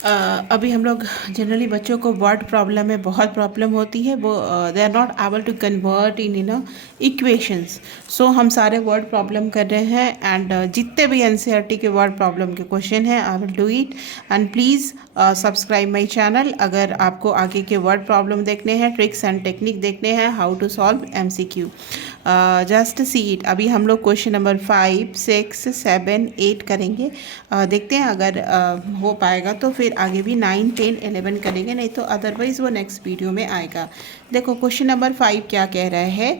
अभी हम लोग जनरली बच्चों को वर्ड प्रॉब्लम में बहुत प्रॉब्लम होती है, वो they are not able to convert in equations. So हम सारे वर्ड प्रॉब्लम कर रहे हैं, एंड जितने भी एनसीईआरटी के वर्ड प्रॉब्लम के क्वेश्चन हैं I will do it. And please subscribe my channel अगर आपको आगे के वर्ड प्रॉब्लम देखने हैं, ट्रिक्स एंड टेक्निक देखने हैं, how to solve MCQ। Just see it. अभी हम लोग क्वेश्चन नंबर 5, 6, 7, 8 करेंगे। देखते हैं अगर हो पाएगा तो फिर आगे भी 9, 10, 11 करेंगे, नहीं तो अदरवाइज़ वो नेक्स्ट वीडियो में आएगा। देखो क्वेश्चन नंबर 5 क्या कह रहा है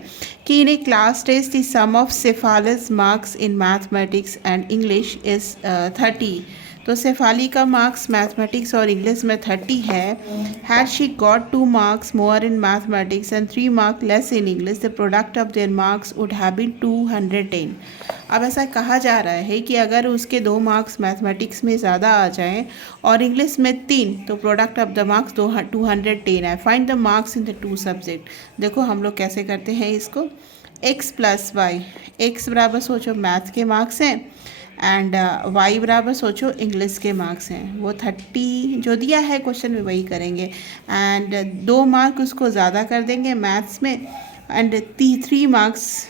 कि in a class test the sum of Shefali's marks in mathematics and English is 30। तो शेफाली का मार्क्स मैथमेटिक्स और इंग्लिश में 30 है। Had she got 2 marks more in mathematics and 3 mark less in English, the product of their marks would have been 210। अब ऐसा कहा जा रहा है कि अगर उसके 2 मार्क्स मैथमेटिक्स में ज़्यादा आ जाएं और इंग्लिश में 3, तो प्रोडक्ट ऑफ द मार्क्स 210 है। Find the marks in the 2 subject. देखो हम लोग कैसे करते हैं इसको, x प्लस वाई। एक्स बराबर सोचो मैथ के मार्क्स हैं, एंड y बराबर सोचो इंग्लिश के मार्क्स हैं। वो 30 जो दिया है क्वेश्चन में वही करेंगे, एंड 2 मार्क उसको ज़्यादा कर देंगे मैथ्स में, एंड 3 मार्क्स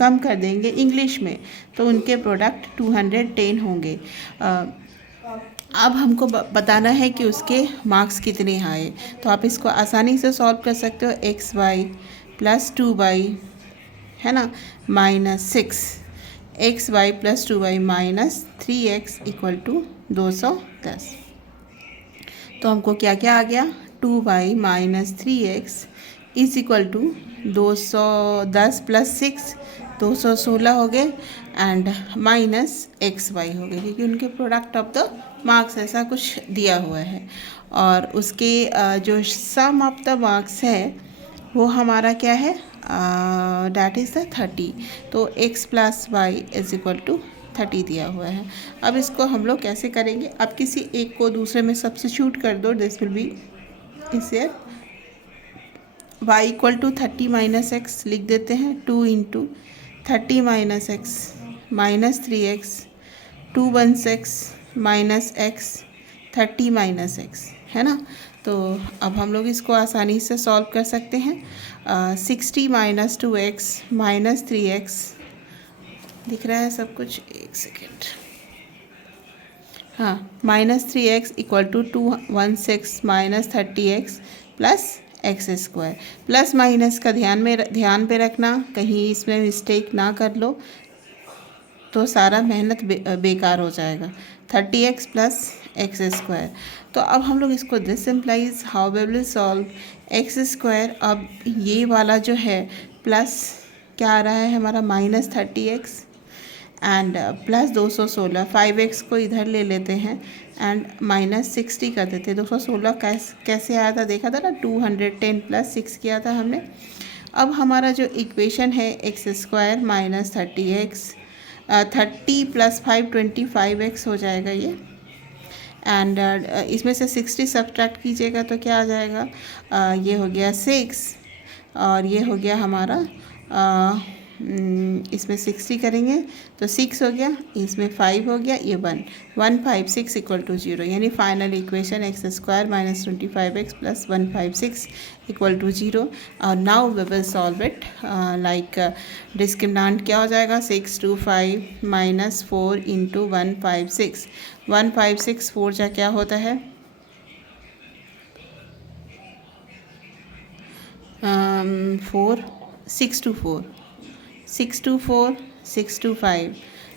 कम कर देंगे इंग्लिश में, तो उनके प्रोडक्ट 210 होंगे। अब हमको बताना है कि उसके मार्क्स कितने आए। तो आप इसको आसानी से सॉल्व कर सकते हो। एक्स वाई प्लस 2y है ना, -6, X Y plus 2y -3x equal to 210। तो हमको क्या क्या आ गया, 2y -3x is equal to 210 plus 6 216 हो गए, एंड -xy हो गए, क्योंकि उनके प्रोडक्ट ऑफ द मार्क्स ऐसा कुछ दिया हुआ है। और उसके जो सम ऑफ द मार्क्स है वो हमारा क्या है, डैट इज़ द 30। तो x plus Y is equal to 30 दिया हुआ है। अब इसको हम लोग कैसे करेंगे, अब किसी एक को दूसरे में सब्स्टिट्यूट कर दो, दिस विल बी इसे y equal to 30 minus X लिख देते हैं। 2 into 30 minus X -3x, 2 1 6 minus X 30 minus X, है ना। तो अब हम लोग इसको आसानी से सॉल्व कर सकते हैं। 60 माइनस 2x -3x दिख रहा है सब कुछ, एक सेकेंड। हाँ, -3x equal to 216 -30x plus X square. Plus minus का ध्यान पे रखना, कहीं इसमें मिस्टेक ना कर लो तो सारा मेहनत बेकार हो जाएगा। 30x plus X square. तो अब हम लोग इसको this implies how we will solve X square. अब ये वाला जो है प्लस क्या आ रहा है हमारा -30x एंड प्लस 216, 5x को इधर ले लेते हैं एंड -60 कर देते हैं। 216 कैसे आया था, देखा था ना, 210 प्लस 6 किया था हमने। अब हमारा जो इक्वेशन है x square -30x, 30 plus 5 25x हो जाएगा ये, एंड इसमें से 60 सब्ट्रैक्ट कीजिएगा तो क्या आ जाएगा, ये हो गया 6, और ये हो गया हमारा इसमें 60 करेंगे तो 6 हो गया, इसमें 5 हो गया, ये 156 इक्वल टू 0, यानी final equation X square -25x plus 156 equal to 0। और now we will solve it like discriminant क्या हो जाएगा, 625 -4 इंटू 156, 156 4 जा क्या होता है, 4 6 2 4 6 2 4 6 2 5।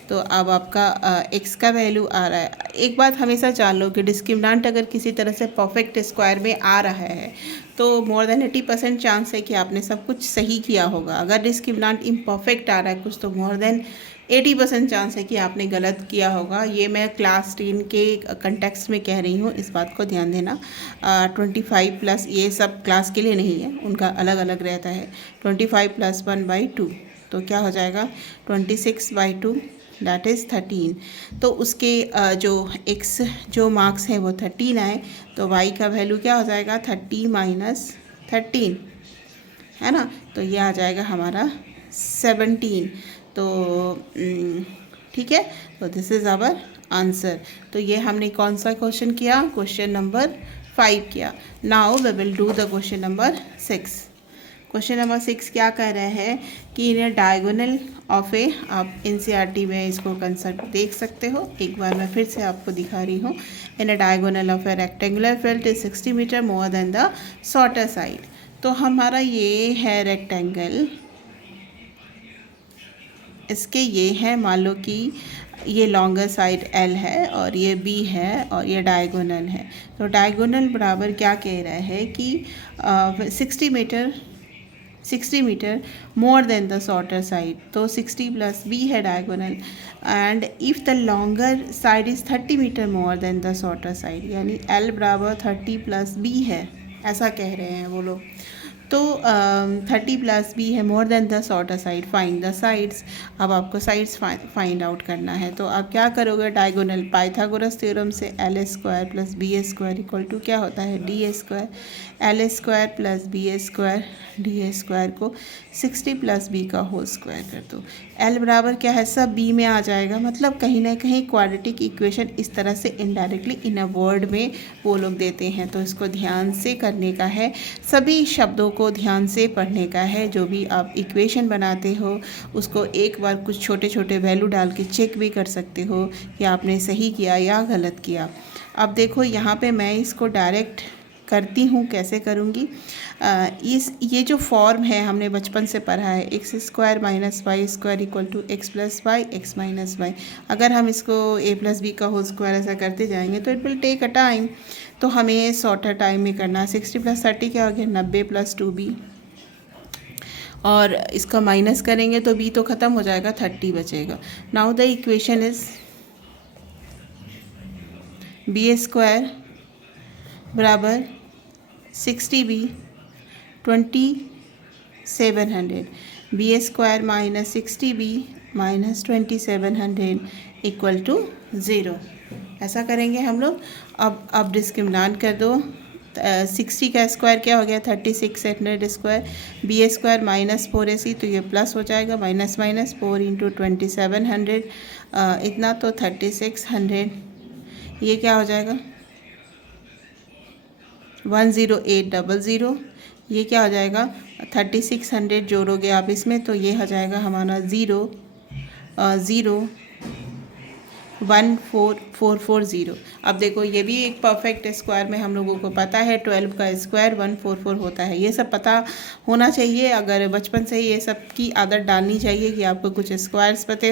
तो अब आपका x का वैल्यू आ रहा है। एक बात हमेशा जान लो कि डिस्क्रिमिनेंट अगर किसी तरह से परफेक्ट स्क्वायर में आ रहा है तो मोर देन 80% चांस है कि आपने सब कुछ सही किया होगा। अगर डिस्क्रिमिनेंट इम्परफेक्ट आ रहा है कुछ, तो मोर देन 80% चांस है कि आपने गलत किया होगा। ये मैं क्लास 10 के कंटेक्स्ट में कह रही हूँ, इस बात को ध्यान देना। 25 प्लस ये सब क्लास के लिए नहीं है, उनका अलग अलग रहता है। 25 प्लस 1/2 तो क्या हो जाएगा, 26/2 दैट इज़ 13। तो उसके जो x जो मार्क्स हैं वो 13 आए, तो y का वैल्यू क्या हो जाएगा, 30 माइनस 13, है ना। तो ये आ जाएगा हमारा 17। तो ठीक है, तो दिस इज़ आवर आंसर। तो ये हमने कौन सा क्वेश्चन किया, क्वेश्चन नंबर 5 किया। Now we will do the question number 6। Question number 6 क्या कह रहे हैं कि इन डायगोनल ऑफ ए, आप एनसीईआरटी में इसको कंसेप्ट देख सकते हो, एक बार मैं फिर से आपको दिखा रही हूँ। In a diagonal of a rectangular field is 60 metre more than the shorter side. तो हमारा ये है रेक्टेंगल, इसके ये है, मान लो कि ये लॉन्गर साइड L है और ये B है और ये डायगोनल है। तो डायगोनल बराबर क्या कह रहा है कि 60 metre more than the shorter side. तो 60 प्लस B है diagonal, and if the longer side is 30 metre more than the shorter side, यानी L बराबर 30 प्लस B है, ऐसा कह रहे हैं वो लोग। तो 30 प्लस B है मोर than the shorter side, find the sides. अब आपको साइड्स फाइंड आउट करना है। तो आप क्या करोगे, डायगोनल पाइथागोरस थ्योरम से L square plus B square equal to क्या होता है, D square. L square plus B square D square को 60 प्लस B का होल स्क्वायर कर दो। L बराबर क्या है, सब B में आ जाएगा, मतलब कहीं ना कहीं क्वाड्रेटिक इक्वेशन इस तरह से इनडायरेक्टली इन अ वर्ड में वो लोग देते हैं। तो इसको ध्यान से करने का है, सभी शब्दों को ध्यान से पढ़ने का है। जो भी आप इक्वेशन बनाते हो उसको एक बार कुछ छोटे छोटे वैल्यू डाल के चेक भी कर सकते हो कि आपने सही किया या गलत किया। अब देखो यहाँ पे मैं इसको डायरेक्ट करती हूँ, कैसे करूँगी। ये जो फॉर्म है हमने बचपन से पढ़ा है, x square minus y square equal to x plus y x minus y. अगर हम इसको ए प्लस बी का होल स्क्वायर ऐसा करते जाएंगे तो it will take a time. तो हमें शॉर्टर टाइम में करना है। 60 प्लस 30 क्या हो गया, 90 प्लस 2b, और इसका माइनस करेंगे तो b तो ख़त्म हो जाएगा, 30 बचेगा। Now the equation is b square बराबर 60b 2700, b square minus 60b minus 2700 equal to 0। ऐसा करेंगे हम लोग। अब डिस्क्रिमिनेंट कर दो। 60 का स्क्वायर क्या हो गया, 3600 square, B square minus 4ac, तो ये प्लस हो जाएगा, माइनस माइनस 4 इंटू 2700 इतना, तो 3600, ये क्या हो जाएगा 10800, ये क्या हो जाएगा 3600 जोड़ोगे आप इसमें तो ये हो जाएगा हमारा 0,14440। अब देखो ये भी एक परफेक्ट स्क्वायर में हम लोगों को पता है 12 का स्क्वायर 144 होता है। ये सब पता होना चाहिए, अगर बचपन से ही ये सब की आदत डालनी चाहिए कि आपको कुछ स्क्वायर्स पता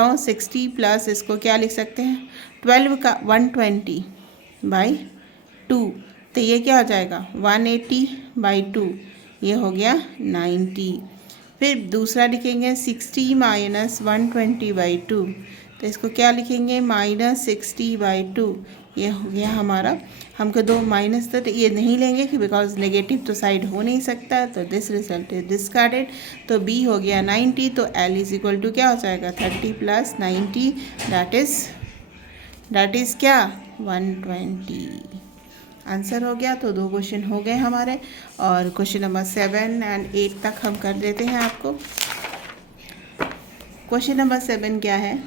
हो। 60 प्लस इसको क्या लिख सकते हैं, 12 का 120/2, तो ये क्या हो जाएगा 180/2, ये हो गया 90। फिर दूसरा लिखेंगे 60 माइनस 120/2, तो इसको क्या लिखेंगे माइनस 60/2, ये हो गया हमारा। हमको दो माइनस तो ये नहीं लेंगे कि बिकॉज नेगेटिव तो साइड हो नहीं सकता, तो दिस रिजल्ट इज डिस्कार्डेड। तो बी हो गया 90, तो एल इज इक्वल टू क्या हो जाएगा 30 प्लस 90, दैट इज़ क्या 120। आंसर हो गया। तो 2 क्वेश्चन हो गए हमारे, और क्वेश्चन नंबर 7 एंड 8 तक हम कर देते हैं आपको। क्वेश्चन नंबर 7 क्या है,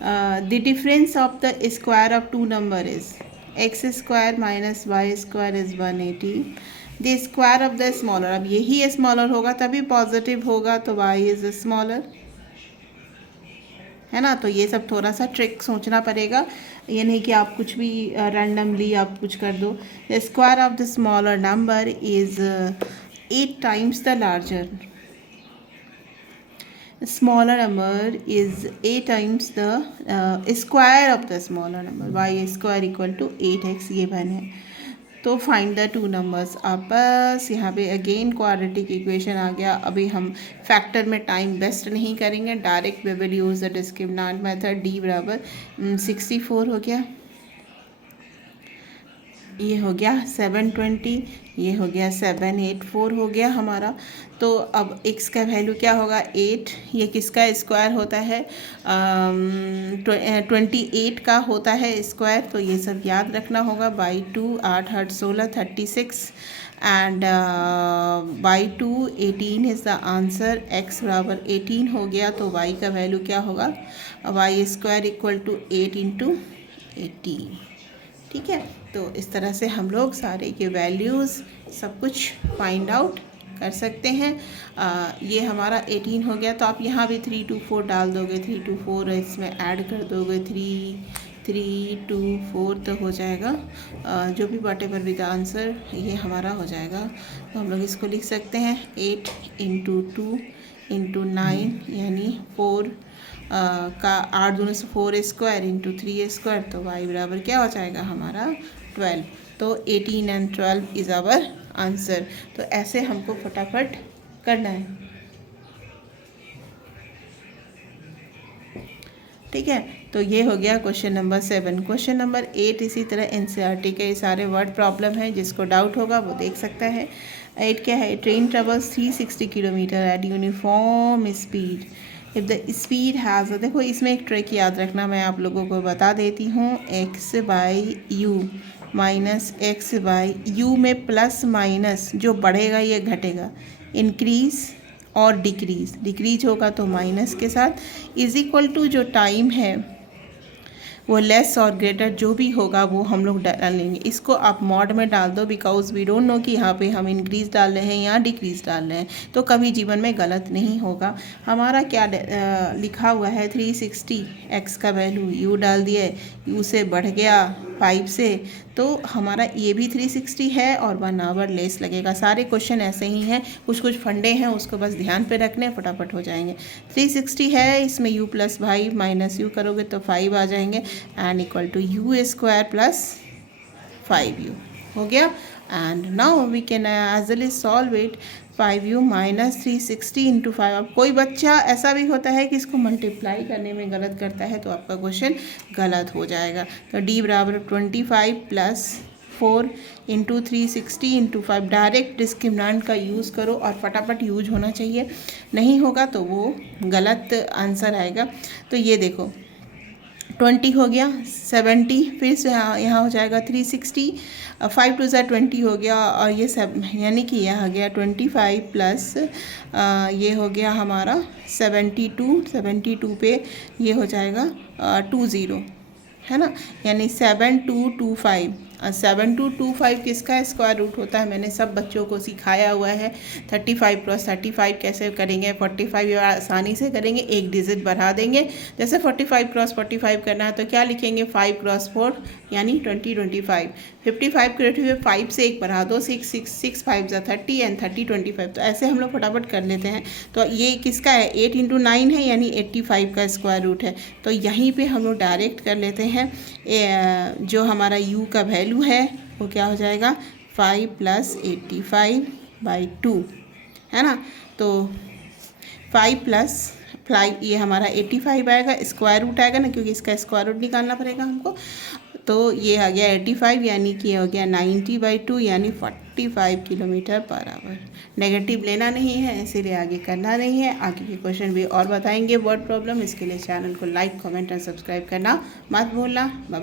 the difference of the square of 2 number is x square minus y square is 180, the square of the smaller. अब यही स्मॉलर होगा तभी पॉजिटिव होगा, तो वाई इज स्मॉलर, है ना। तो ये सब थोड़ा सा ट्रिक सोचना पड़ेगा, ये नहीं कि आप कुछ भी रैंडमली आप कुछ कर दो। The square of the smaller number is 8 times the larger, smaller number is 8 times the square of the smaller number, y square equal to 8x given है। तो फाइंड द 2 नंबर्स। आप बस यहाँ पे अगेन क्वाड्रेटिक इक्वेशन आ गया। अभी हम factor में टाइम वेस्ट नहीं करेंगे, direct we will use the discriminant method. D बराबर 64 हो गया, ये हो गया 720, ये हो गया 784 हो गया हमारा। तो अब x का वैल्यू क्या होगा 8, ये किसका स्क्वायर होता है 28 का होता है स्क्वायर, तो ये सब याद रखना होगा। By 2, 8 8 16 36, and by 2 18 is the answer. x बराबर 18 हो गया तो y का वैल्यू क्या होगा, y square equal to 8 into 18। ठीक है, तो इस तरह से हम लोग सारे के वैल्यूज़ सब कुछ फाइंड आउट कर सकते हैं। ये हमारा 18 हो गया, तो आप यहाँ भी 3 2 4 डाल दोगे, 3 2 4 इसमें ऐड कर दोगे, 3 2 4 तो हो जाएगा जो भी वट एवर विद आंसर ये हमारा हो जाएगा। तो हम लोग इसको लिख सकते हैं 8 इंटू 2 इंटू 9 यानी 4 का 8 दूनी से 4 स्क्वायर इंटू 3 स्क्वायर, तो y बराबर क्या हो जाएगा हमारा 12। तो 18 एंड 12 इज़ आवर आंसर। तो ऐसे हमको फटाफट करना है। ठीक है, तो ये हो गया क्वेश्चन नंबर 7। क्वेश्चन नंबर 8 इसी तरह एनसीईआरटी के ये सारे वर्ड प्रॉब्लम है, जिसको डाउट होगा वो देख सकता है। 8 क्या है, train travels 360 kilometre eight uniform speed if the speed has, देखो इसमें एक ट्रिक याद रखना मैं आप लोगों को बता देती हूँ। x by you minus x by you में प्लस माइनस जो बढ़ेगा ये घटेगा, इंक्रीज़ और डिक्रीज होगा तो माइनस के साथ, इज इक्वल टू जो टाइम है वो लेस और ग्रेटर जो भी होगा वो हम लोग डालेंगे। इसको आप मॉड में डाल दो, बिकॉज वी डोंट नो कि यहाँ पे हम इंक्रीज डाल रहे हैं या डिक्रीज डाल रहे हैं, तो कभी जीवन में गलत नहीं होगा। हमारा क्या लिखा हुआ है 360, x का वैल्यू u डाल दिए, u से बढ़ गया 5 से, तो हमारा ये भी 360 है और 1 आवर लेस लगेगा। सारे क्वेश्चन ऐसे ही हैं, कुछ कुछ फंडे हैं उसको बस ध्यान पे रखने, फटाफट हो जाएंगे। 360 है, इसमें u प्लस 5 माइनस यू करोगे तो 5 आ जाएंगे, and equal to u square plus 5u हो गया। And now we can easily solve it. 5u minus 360 into 5। अब कोई बच्चा ऐसा भी होता है कि इसको मल्टीप्लाई करने में गलत करता है, तो आपका क्वेश्चन गलत हो जाएगा। तो d बराबर 25 plus 4 into 360 into 5। Direct discriminant का यूज़ करो और फटाफट यूज होना चाहिए, नहीं होगा तो वो गलत आंसर आएगा। तो ये देखो 20 हो गया, 70 फिर से यहाँ हो जाएगा 360, 5 टू 20 हो गया, और ये सब यानी कि यह हो गया 25 प्लस ये हो गया हमारा 72 पे ये हो जाएगा 20 है ना, यानी 7225। 7225 किसका स्क्वायर रूट होता है मैंने सब बच्चों को सिखाया हुआ है। 35 क्रॉस 35 कैसे करेंगे, 45 आसानी से करेंगे, एक डिजिट बढ़ा देंगे। जैसे 45 क्रॉस 45 करना है तो क्या लिखेंगे, 5 क्रॉस 4 यानी 25। 55 के 5 से एक बढ़ा दो, 6 5 30 एंड 30 25। तो ऐसे हम लोग फटाफट कर लेते हैं। तो ये किसका है, 8 इंटू 9 है यानी 85 का स्क्वायर रूट है। तो यहीं पे हम लोग डायरेक्ट कर लेते हैं। जो हमारा u का वैल्यू है वो क्या हो जाएगा, 5 प्लस 85/2 है ना। तो 5 प्लस 5 ये हमारा 85 आएगा, स्क्वायर रूट आएगा ना, क्योंकि इसका स्क्वायर रूट निकालना पड़ेगा हमको। तो ये आ गया 85 यानी कि ये हो गया 90/2 यानी 45 किलोमीटर पर आवर। नेगेटिव लेना नहीं है, इसीलिए आगे करना नहीं है। आगे के क्वेश्चन भी और बताएंगे वर्ड प्रॉब्लम। इसके लिए चैनल को लाइक कमेंट और सब्सक्राइब करना मत भूलना। Bye bye.